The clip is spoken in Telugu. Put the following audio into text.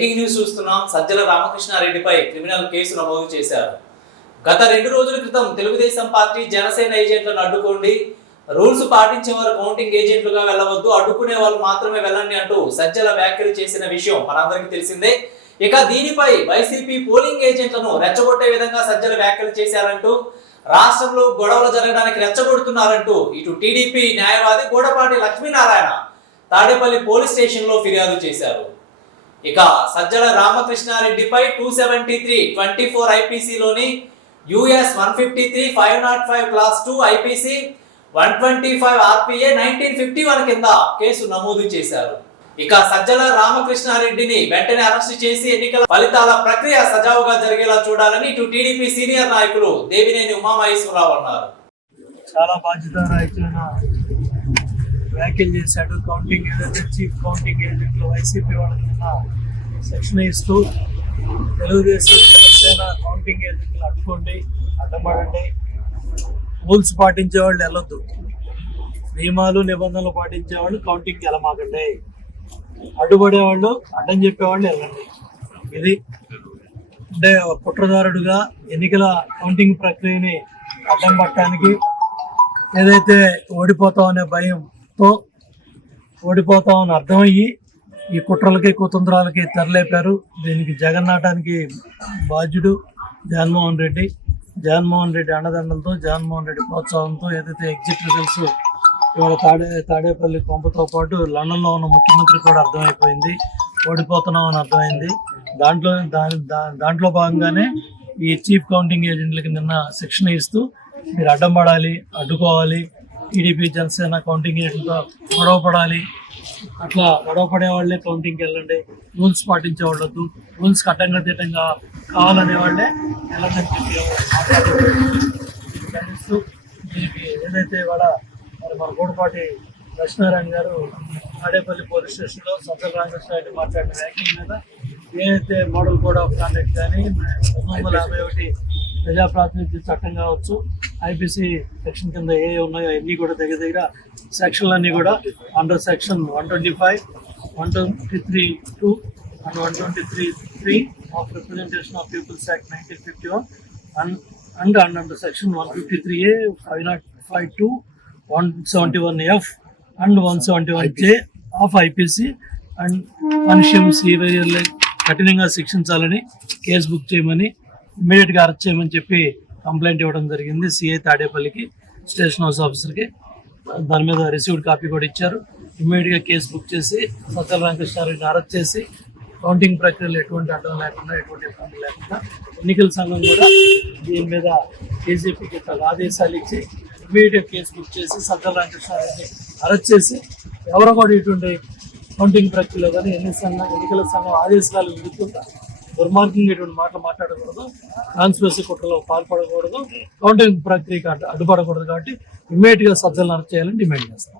బ్రేకింగ్ న్యూస్ చూస్తున్నాం. సజ్జల రామకృష్ణారెడ్డిపై క్రిమినల్ కేసు నమోదు చేశారు. గత రెండు రోజుల క్రితం తెలుగుదేశం పార్టీ జనసేన ఏజెంట్లను అడ్డుకోండి. రూల్స్ పాటించే వారు కౌంటింగ్ ఏజెంట్లుగా వెళ్ళవద్దు. అడ్డుకునే వాళ్ళు మాత్రమే వెళ్ళండి అంటూ సజ్జల వ్యాఖ్యలు చేసిన విషయం మనందరికీ తెలిసిందే. ఇక దీనిపై వైసీపీ పోలింగ్ ఏజెంట్లను రెచ్చగొట్టే విధంగా సజ్జల వ్యాఖ్యలు చేశారంటూ రాష్ట్రంలో గొడవలు జరగడానికి రెచ్చగొడుతున్నారంటూ ఇటు టీడీపీ న్యాయవాది గోడపాటి లక్ష్మీనారాయణ తాడేపల్లి పోలీస్ స్టేషన్లో ఫిర్యాదు చేశారు. ఇక Sajjala రామకృష్ణారెడ్డిపై two seventy three twenty four ఐపీసీలోని US one fifty three five not five clause two IPC one twenty five RPA nineteen fifty one కింద కేసు నమోదు చేశారు. ఇక సజ్జల రామకృష్ణారెడ్డిని వెంటనే అరెస్ట్ చేసి ఎన్నికల ఫలితాల ప్రక్రియ సజావుగా జరిగేలా చూడాలని ఇటు టీడీపీ సీనియర్ నాయకులు దేవినేని ఉమామహేశ్వరరావు అన్నారు. చాలా బాధ్యత వ్యాఖ్యలు చేశాడు కౌంటింగ్ ఏజెంట్ చీఫ్ కౌంటింగ్ ఏజెంట్లు వైసీపీ వాళ్ళకి శిక్షణ ఇస్తూ తెలుగుదేశం జనసేన కౌంటింగ్ ఏజెంట్లు అడ్డుకోండి అడ్డపడండి రూల్స్ పాటించే వాళ్ళు వెళ్ళొద్దు. నియమాలు నిబంధనలు పాటించే వాళ్ళు కౌంటింగ్కి వెళ్ళమాకండి. అడ్డుపడే వాళ్ళు అడ్డం చెప్పేవాళ్ళు వెళ్ళండి. ఇది అంటే కుట్రదారుడుగా ఎన్నికల కౌంటింగ్ ప్రక్రియని అడ్డం పట్టడానికి ఏదైతే ఓడిపోతామనే భయంతో ఓడిపోతామని అర్థమయ్యి ఈ కుట్రలకి కుతంత్రాలకి తెరలేపారు. దీనికి జగన్నాటానికి బాధ్యుడు జగన్మోహన్ రెడ్డి. జగన్మోహన్ రెడ్డి అండదండలతో జగన్మోహన్ రెడ్డి ప్రోత్సాహంతో ఏదైతే ఎగ్జిట్ రిజల్ట్స్ ఇవాళ తాడే తాడేపల్లి కొంపతో పాటు లండన్లో ఉన్న ముఖ్యమంత్రి కూడా అర్థమైపోయింది. ఓడిపోతున్నాం అని అర్థమైంది. దాంట్లో దాని దాంట్లో భాగంగానే ఈ చీఫ్ కౌంటింగ్ ఏజెంట్లకి నిన్న శిక్షణ ఇస్తూ మీరు అడ్డం పడాలి అడ్డుకోవాలి టీడీపీ జనసేన కౌంటింగ్ ఏజెంట్లతో గొడవపడాలి అట్లా గొడవపడే వాళ్ళే కౌంటింగ్కి వెళ్ళండి. రూల్స్ పాటించే వాళ్ళొద్దు రూల్స్ కట్టంగా తిట్టంగా కావాలనే వాళ్ళే వెళ్ళండి అని దీనికి ఏదైతే ఇవాళ మరి మన గూడపాటి లక్ష్మీనారాయణ గారు ఆడేపల్లి పోలీస్ స్టేషన్లో సజ్జల రామకృష్ణ మాట్లాడిన వ్యాఖ్యల మీద ఏదైతే మోడల్ కోడ్ ఆఫ్ కాండక్ట్ కానీ పంతొమ్మిది వందల యాభై ఒకటి ప్రజా ప్రాతినిధ్య చట్టం కావచ్చు ఐపీసీ సెక్షన్ కింద ఏ ఉన్నాయో అన్నీ కూడా దగ్గర దగ్గర సెక్షన్లన్నీ కూడా under section one twenty five one twenty three two and one twenty three three of representation of peoples act nineteen fifty one and and and under section one fifty three A five not five two one seventy one F and one seventy one J of IPC and మనిషం severely కఠినంగా శిక్షించాలని కేసు బుక్ చేయమని ఇమీడియట్గా అరెస్ట్ చేయమని చెప్పి కంప్లైంట్ ఇవ్వడం జరిగింది. సిఐ తాడేపల్లికి స్టేషన్ హౌస్ ఆఫీసర్కి. దాని మీద రిసీవ్డ్ కాపీ కూడా ఇచ్చారు. ఇమ్మీడియట్గా కేసు బుక్ చేసి సత్యల రామకృష్ణారెడ్డిని అరెస్ట్ చేసి కౌంటింగ్ ప్రక్రియలో ఎటువంటి అడ్డం లేకుండా ఎటువంటి ఇబ్బంది లేకుండా ఎన్నికల సంఘం కూడా దీని మీద డీజీపీకి తగ్గ ఆదేశాలు ఇచ్చి ఇమీడియట్ కేసు బుక్ చేసి సత్యల రామకృష్ణారెడ్డిని అరెస్ట్ చేసి ఎవరు కూడా ఇటువంటి కౌంటింగ్ ప్రక్రియలో కానీ ఎన్ని సంఘం ఎన్నికల సంఘం ఆదేశాలు విడుతుందా? దుర్మార్గంగా ఇటువంటి మాటలు మాట్లాడకూడదు. కాన్స్పిరసీ కుట్రలో పాల్పడకూడదు. కౌంటింగ్ ప్రక్రియకు అడ్డు అడ్డుపడకూడదు కాబట్టి ఇమ్మీడియట్గా సజ్జలను నడిచేయాలని చేయాలని డిమాండ్ చేస్తాం